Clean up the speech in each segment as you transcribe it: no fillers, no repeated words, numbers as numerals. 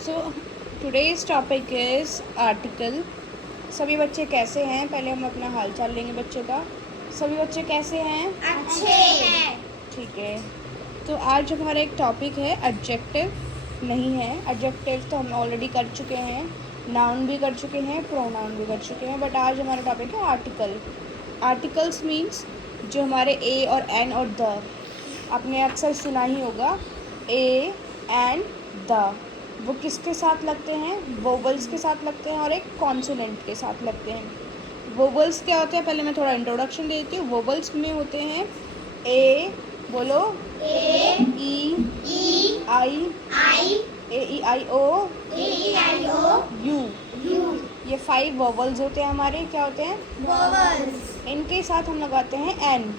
So today's topic is article. सभी बच्चे कैसे हैं? पहले हम अपना हाल चाल लेंगे बच्चों का। सभी बच्चे कैसे हैं? अच्छे हैं। ठीक है। तो आज हमारा एक टॉपिक है एडजेक्टिव। नहीं है, एडजेक्टिव तो हम ऑलरेडी कर चुके हैं, नाउन भी कर चुके हैं, प्रोनाउन भी कर चुके हैं, बट आज हमारा टॉपिक है आर्टिकल। आर्टिकल्स मीन्स जो हमारे ए और एन और द, आपने अक्सर सुना ही होगा ए एंड द, वो किसके साथ लगते हैं? वोवल्स के साथ लगते हैं और एक कॉन्सोनेंट के साथ लगते हैं। वोवल्स क्या होते हैं? पहले मैं थोड़ा इंट्रोडक्शन दे देती हूँ। वोवल्स में होते हैं ए, बोलो, ए ई आई, ए आई ओ, यू। ये 5 वोवल्स होते हैं हमारे। क्या होते हैं? वोवल्स। इनके साथ हम लगाते हैं एन।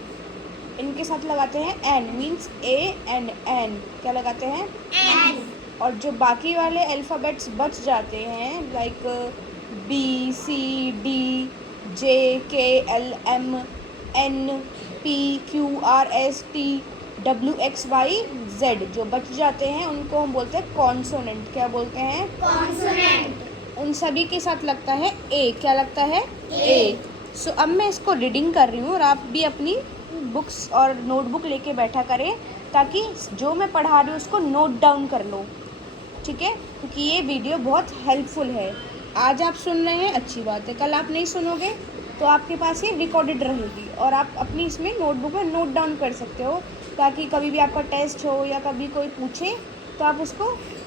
इनके साथ लगाते हैं an means a and an. क्या लगाते हैं? एन। और जो बाकी वाले अल्फ़ाबेट्स बच जाते हैं like B C D J K L M N P Q R S T W X Y Z, जो बच जाते हैं उनको हम बोलते हैं कॉन्सोनेंट। क्या बोलते हैं? कॉन्सोनेंट। उन सभी के साथ लगता है ए। क्या लगता है? ए। सो अब मैं इसको रीडिंग कर रही हूँ और आप भी अपनी बुक्स और नोटबुक लेके बैठा करें ताकि जो मैं पढ़ा रही हूँ उसको नोट डाउन कर लो, ठीक है? क्योंकि ये वीडियो बहुत हेल्पफुल है। आज आप सुन रहे हैं, अच्छी बात है, कल आप नहीं सुनोगे तो आपके पास ये रिकॉर्डेड रहेगी और आप अपनी इसमें नोटबुक में नोट डाउन कर सकते हो ताकि कभी भी आपका टेस्ट हो या कभी कोई पूछे तो आप उसको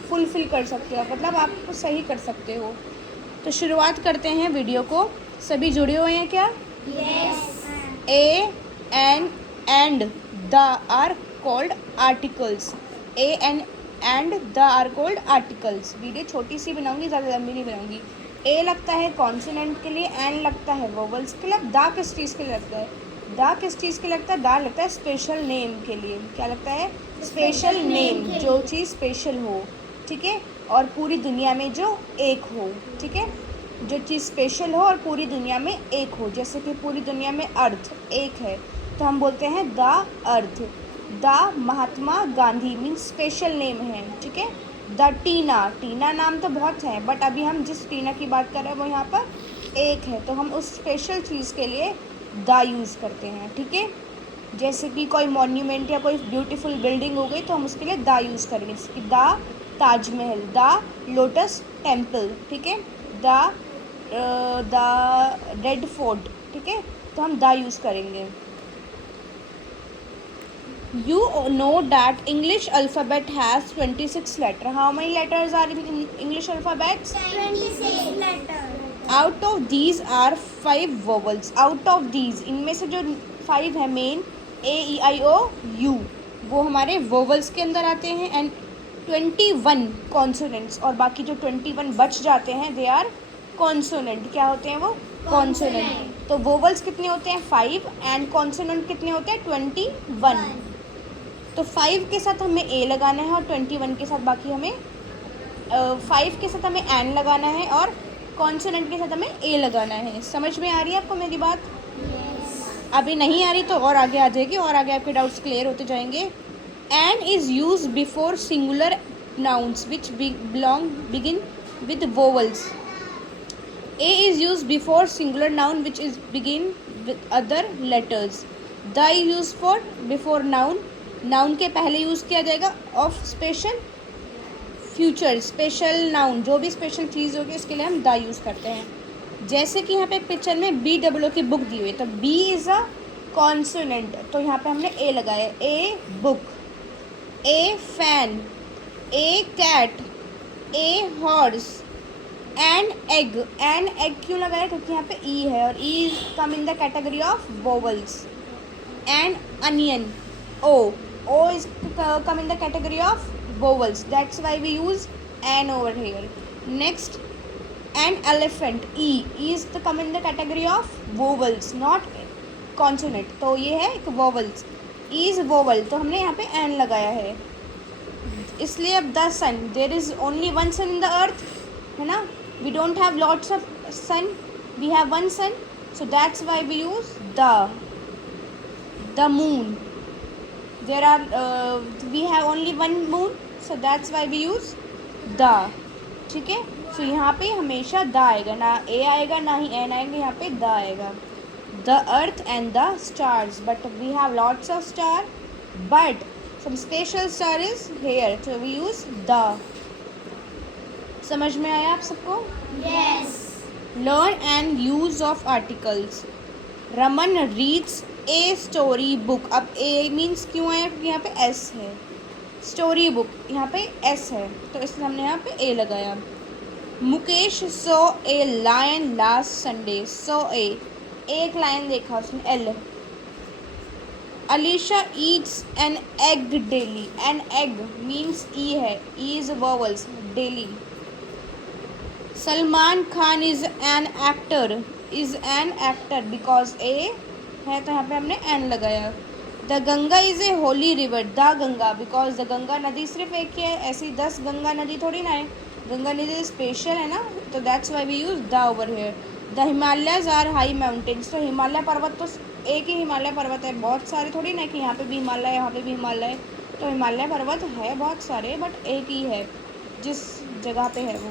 फुलफ़िल कर सकते हो, मतलब आप उसको सही कर सकते हो। तो शुरुआत करते हैं वीडियो को। सभी जुड़े हुए हैं क्या? Yes. A an and the are called articles. A an and the are called articles. Video छोटी सी बनाऊंगी, ज़्यादा लंबी नहीं बनाऊंगी। ए लगता है कॉन्सोनेंट के लिए, एन लगता है वोवल्स के लिए। द किस चीज़ के लिए लगता है? द किस चीज़ के लिए लगता है? द लगता है स्पेशल नेम के लिए। क्या लगता है? स्पेशल नेम, जो चीज़ स्पेशल हो, ठीक है, और पूरी दुनिया में जो एक हो, ठीक है, जो चीज़ स्पेशल हो और पूरी दुनिया में एक हो। जैसे कि पूरी दुनिया में अर्थ एक है तो हम बोलते हैं the earth. The Mahatma Gandhi means special name है, ठीक है। द टीना, टीना नाम तो बहुत है बट अभी हम जिस टीना की बात कर रहे हैं वो यहाँ पर एक है, तो हम उस स्पेशल चीज़ के लिए द यूज़ करते हैं, ठीक है। जैसे कि कोई मॉन्यूमेंट या कोई ब्यूटीफुल बिल्डिंग हो गई तो हम उसके लिए द यूज़ करेंगे, जैसे कि the Taj Mahal, the lotus temple, ठीक है, द रेड फोर्ट, ठीक है, तो हम द यूज़ करेंगे। You know that English alphabet has 26 letters. How many letters are in English alphabet? 26 letters. Out of these are 5 vowels. Out of these, इनमें से जो 5 है main, A E I O U, वो हमारे vowels के अंदर आते हैं, एंड 21 कॉन्सोनेंट्स, और बाकी जो 21 बच जाते हैं दे आर कॉन्सोनेंट। क्या होते हैं वो? कॉन्सोनेंट। तो वोवल्स कितने होते हैं? 5, एंड कॉन्सोनेंट कितने होते हैं? 21। तो 5 के साथ हमें ए लगाना है और 21 के साथ बाकी हमें 5 के साथ हमें एन लगाना है और कॉन्सोनेंट के साथ हमें ए लगाना है। समझ में आ रही है आपको मेरी बात? अभी नहीं आ रही तो और आगे आ जाएगी और आगे आपके डाउट्स क्लियर होते जाएंगे। An is use before singular nouns which begin with vowels. A is used before singular noun which is begin with other letters. The is used for before noun. Noun के पहले use किया जाएगा of special future, special noun, जो भी special चीज़ होगी उसके लिए हम द यूज़ करते हैं। जैसे कि यहाँ पे एक पिक्चर में BWO की बुक दी हुई है तो B इज़ अ कॉन्सोनेंट, तो यहाँ पे हमने A लगाया। A book, A fan, A cat, A horse, an egg. An egg क्यों लगाया? क्योंकि यहाँ पे ई है और E come in the category of vowels. An onion, O is come in the category of vowels, that's why we use an over here. Next, an elephant, e is the come in the category of vowels, not consonant, तो ये है एक vowels, is vowel, तो हमने यहाँ पे an लगाया है। इसलिए अब the sun, there is only one sun in the earth, है ना, we don't have lots of sun, we have one sun, so that's why we use the moon, there are we have only one moon, so that's why we use the. ठीक है। सो यहाँ पे हमेशा the आएगा, ना ए आएगा ना ही N आएगा, यहाँ पे द आएगा। The earth and the stars, but we have lots of star, but some special star is here, so we use the. समझ में आया आप सबको? Yes. Learn and use of articles. Raman reads a story book. अब a means क्यों आया? क्योंकि यहाँ पे एस है। स्टोरी बुक यहाँ पे एस है, तो इसलिए हमने यहाँ पे ए लगाया। Mukesh saw a lion last Sunday. So a, एक लायन देखा उसने, L. Alisha eats an egg daily. An egg means E है, E is vowels, daily. Salman Khan is an actor. Is an actor because A है, तो यहाँ पे हमने एन लगाया। The Ganga is a holy river. The Ganga because the Ganga नदी सिर्फ एक ही है, ऐसी 10 गंगा नदी थोड़ी ना है, गंगा नदी स्पेशल है ना, तो that's why we use the over here. The Himalayas are high mountains. तो हिमालय पर्वत तो एक ही हिमालय पर्वत है, बहुत सारे थोड़ी ना कि यहाँ पे भी हिमालय है, यहाँ पे भी हिमालय है। तो हिमालय पर्वत है बहुत सारे, बट एक ही है जिस जगह पे है वो,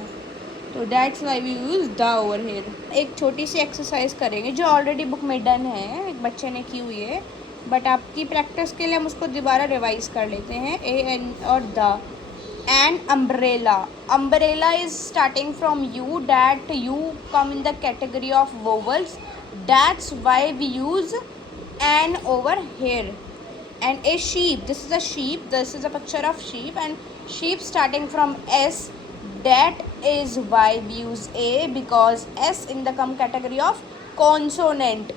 तो that's why we use the over here. एक छोटी सी एक्सरसाइज करेंगे जो ऑलरेडी बुक में डन है, एक बच्चे ने की हुई है, बट आपकी प्रैक्टिस के लिए हम उसको दोबारा रिवाइज कर लेते हैं। ए एन और the. An umbrella. Umbrella is starting from u, that you come in the category of vowels, that's why we use an over here. And a sheep, this is a sheep, this is a picture of sheep, and sheep starting from S, that is why we use A, because S in the come category of consonant.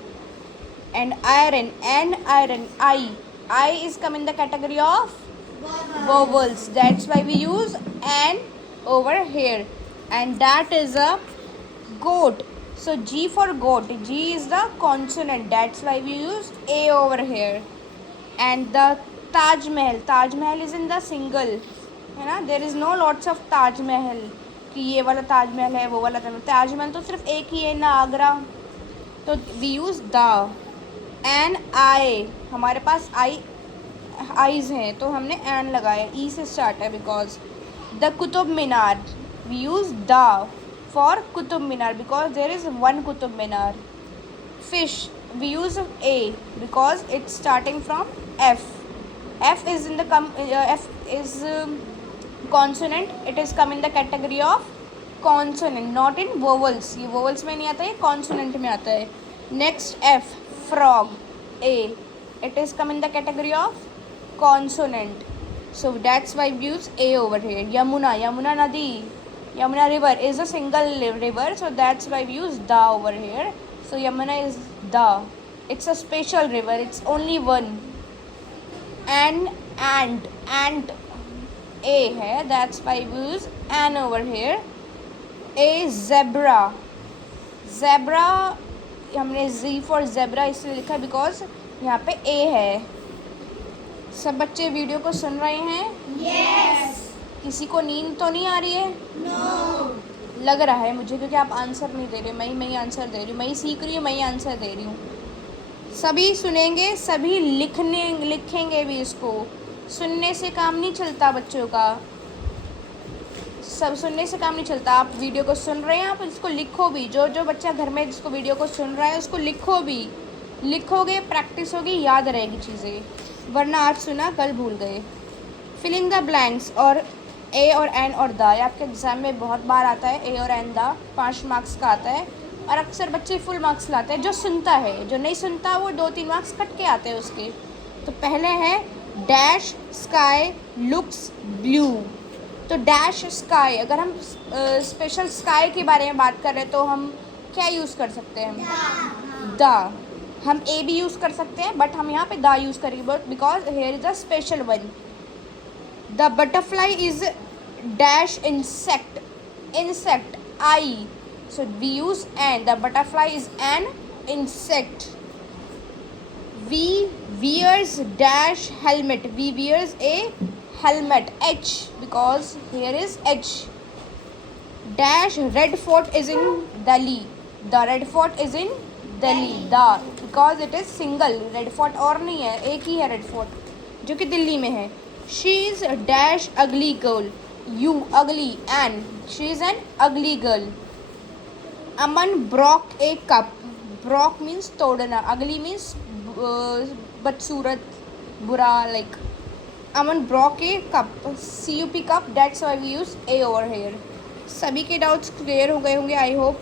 And iron, and iron, I is come in the category of vowels, that's why we use N over here. And that is a goat, so G for goat, G is the consonant, that's why we use A over here. And the Taj Mahal, Taj Mahal is in the single, है ना, there is no lots of Taj Mahal कि ये वाला ताज महल है वो वाला ताज महल तो सिर्फ एक ही है ना, आगरा, तो we use the। एन आई, हमारे पास आईज हैं तो हमने एन लगाया, ई से स्टार्ट है because. The Qutub Minar, we use the for Qutub Minar because there is one Qutub Minar. Fish, we use A because it's starting from F. F is in the F is consonant. It is come in the category of consonant, not in vowels. ये vowels में नहीं आता है, consonant में आता है। Next F, frog. A, it is come in the category of consonant. So that's why we use A over here. Yamuna, Yamuna Nadi, Yamuna river is a single river, so that's why we use the over here. So Yamuna is the, it's a special river, it's only one. And ant A है, that's why we use an over here. A zebra, zebra हमने Z for zebra इसलिए लिखा है because यहाँ पे A है। सब बच्चे वीडियो को सुन रहे हैं? Yes. किसी को नींद तो नहीं आ रही है? No. लग रहा है मुझे, क्योंकि आप आंसर नहीं दे रहे, मैं ही आंसर दे रही हूँ, मैं ही सीख रही हूँ, मैं ही आंसर दे रही हूँ। सभी सुनेंगे, सभी लिखेंगे भी इसको। सुनने से काम नहीं चलता बच्चों का, सब सुनने से काम नहीं चलता। आप वीडियो को सुन रहे हैं, आप इसको लिखो भी। जो जो बच्चा घर में जिसको वीडियो को सुन रहा है उसको लिखो भी, लिखोगे प्रैक्टिस होगी, याद रहेगी चीज़ें, वरना आज सुना कल भूल गए। फिलिंग द ब्लैंक्स और ए और एन और द, आपके एग्ज़ाम में बहुत बार आता है ए और एन द, 5 मार्क्स का आता है, और अक्सर बच्चे फुल मार्क्स लाते हैं जो सुनता है, जो नहीं सुनता वो 2-3 मार्क्स कट के आते हैं उसके। तो पहले है डैश स्काई लुक्स ब्लू। तो डैश स्काई, अगर हम स्पेशल स्काई के बारे में बात कर रहे हैं तो हम क्या यूज़ कर सकते हैं? द। हम ए भी यूज़ कर सकते हैं, बट हम यहाँ पे द यूज़ करेंगे because here is a special one. The butterfly is dash insect, insect I, so we use an, the butterfly is an insect. We wears dash helmet, we wears a helmet, H, because here is H. Dash red fort is in Delhi, the red fort is in Delhi, the, because it is single, red fort और नहीं है, एक ही है red fort जो कि दिल्ली में है। She is dash ugly girl, You ugly, and she is an ugly girl. Aman broke a cup. Broke means तोड़ना. Ugly means बदसूरत, बुरा, like. Aman broke a cup. CUP cup. That's why we use a over here. सभी के doubts clear हो गए होंगे I hope.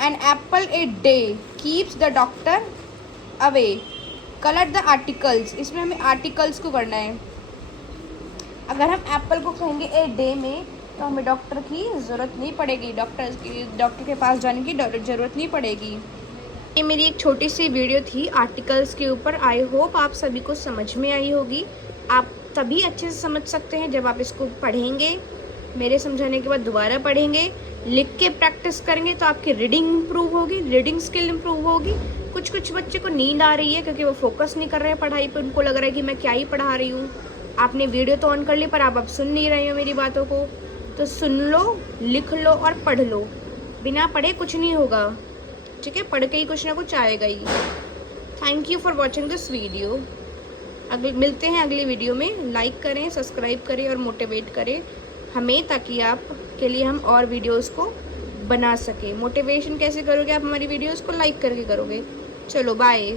An apple a day keeps the doctor away. Colour the articles. इसमें हमें articles को करना है. अगर हम एप्पल को कहेंगे ए डे में तो हमें डॉक्टर की ज़रूरत नहीं पड़ेगी. डॉक्टर के पास जाने की ज़रूरत नहीं पड़ेगी. ये मेरी एक छोटी सी वीडियो थी आर्टिकल्स के ऊपर. आई होप आप सभी को समझ में आई होगी. आप तभी अच्छे से समझ सकते हैं जब आप इसको पढ़ेंगे, मेरे समझाने के बाद दोबारा पढ़ेंगे, लिख के प्रैक्टिस करेंगे तो आपकी रीडिंग इम्प्रूव होगी, रीडिंग स्किल इम्प्रूव होगी. कुछ बच्चे को नींद आ रही है क्योंकि वो फोकस नहीं कर रहे हैं पढ़ाई पे. उनको लग रहा है कि मैं क्या ही पढ़ा रही हूँ. आपने वीडियो तो ऑन कर ली पर आप अब सुन नहीं रहे हो मेरी बातों को. तो सुन लो, लिख लो और पढ़ लो. बिना पढ़े कुछ नहीं होगा. ठीक है, पढ़ के ही कुछ ना कुछ आएगा ही. Thank you for watching this video. मिलते हैं अगली वीडियो में. लाइक करें, सब्सक्राइब करें और मोटिवेट करें हमें, ताकि आप के लिए हम और वीडियोस को बना सकें. मोटिवेशन कैसे करोगे आप हमारी वीडियोस को? लाइक करके करोगे. चलो बाय.